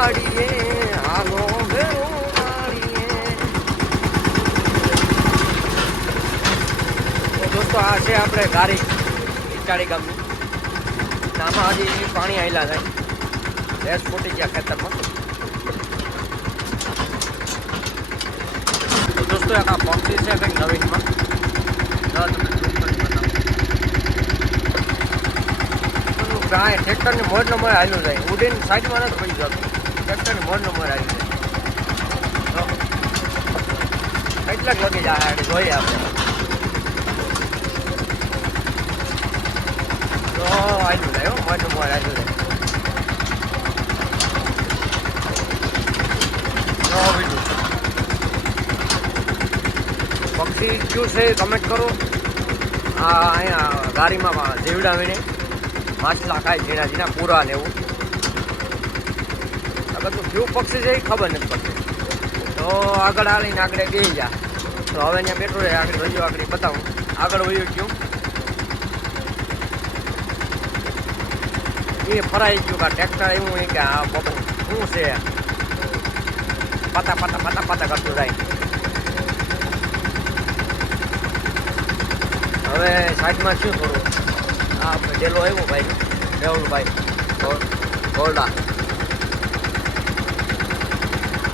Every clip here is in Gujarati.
વાડીએ હાલો ભેરો વાડીએ. તો દોસ્તો આ છે આપણે ગારી ઇટાળી ગામની. આમાં હજી પાણી આવેલા થાય ભેંસ ફૂટી ગયા ખેતરમાં. તો દોસ્તો એક આ પંક્તિ છે કંઈક નવીનમાં ટ્રેક્ટરની મોજ નંબર આવેલું જાય ઉડીને સાઈડમાં નથી પડી જતું. ટ્રેક્ટરની મોજ નંબર આવી જાય કેટલાક લગી જાય જોઈએ આપણે. તો આવેલું જાય મોજ નંબર આવેલું જાય. પક્ષી કયું છે કમેન્ટ કરો. આ અહીંયા ગાડીમાં જીવડા વીણે માછલા ખાય ઝીણા ઝીણા પૂરા ને એવું. અગર તું કયું પક્ષી છે એ ખબર નથી પડતી. તો આગળ આવીને આગળ બેસી જા. તો હવે અહીંયા બેઠું રહે આગળ રહીયો આગળ બતાવું. આગળ વયું ગયું એ ફરાઈ ગયું. કા ટ્રેક્ટર એવું કે આ બબુ શું છે પાતા પાતા પાતા પાતા કરતું જાય. હવે સાઈડમાં શું થોડું આ ડેલો આવ્યો ભાઈ મેહુલભાઈ ગોરડા.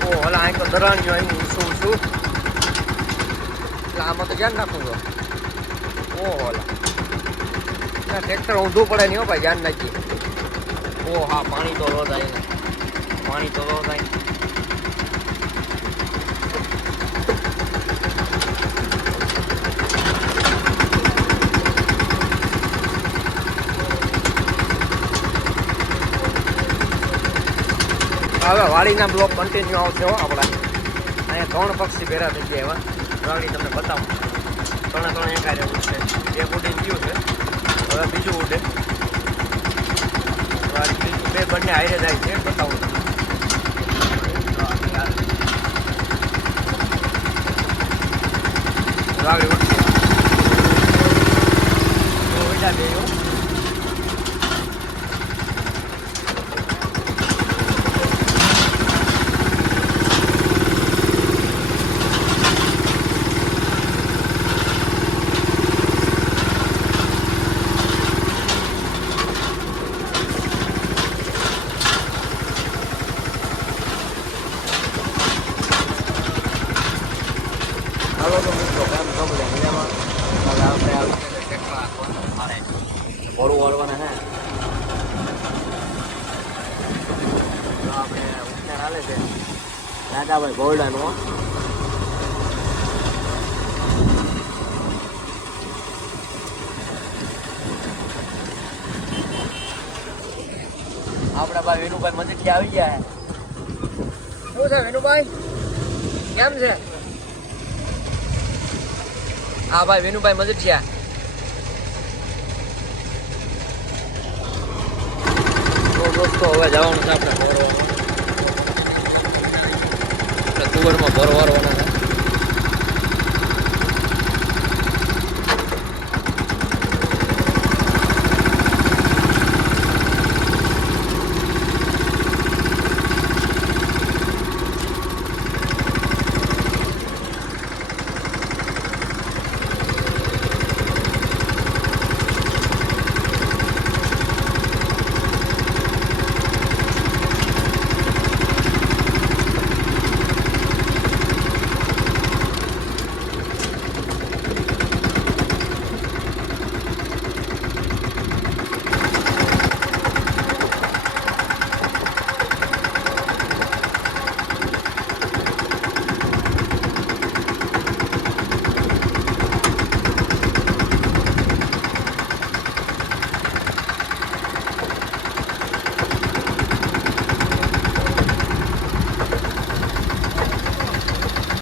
ઓ હલા અહીં તો દરાણીઓ આવ્યું ઊંચું ઊંચું એટલે આમાં તો ધ્યાન રાખવું છો. ઓ હલા ટ્રેક્ટર ઊંધું પડે નહીં હો ભાઈ ધ્યાન નાખીએ. ઓ હા પાણી તો લો થાય ને પાણી તો લો થાય. હવે વાડીના બ્લોક કન્ટિન્યુ આવશે હો આપણા. અહીંયા 3 પક્ષી ભેરા થઈ ગયા એવા વાડી તમને બતાવું. 3 એક આરે ઉડશે. એક ઉડીને ગયું છે હવે બીજું ઉડે. બે બંને હારે જાય છે બતાવું તમને. વાડી ઉડશે ઉડ્યા બે. હાલો તો મિત્રો કેમ ગમે મજામાં. હવે આપણે આવી ટ્રેક્ટર રાખવાનું મારે ભોળું વાળવાના હે. તો આપણે ઉપચાર હાલે છે રાજાભાઈ ગોલ્ડનનો. આપણા ભાઈ વિનુભાઈ મજીઠી આવી ગયા. શું છે વિનુભાઈ કેમ છે? હા ભાઈ વિનુભાઈ મજીઠિયા. તો દોસ્તો હવે જવાનું છે આપણે તુવરમાં ભરવાનો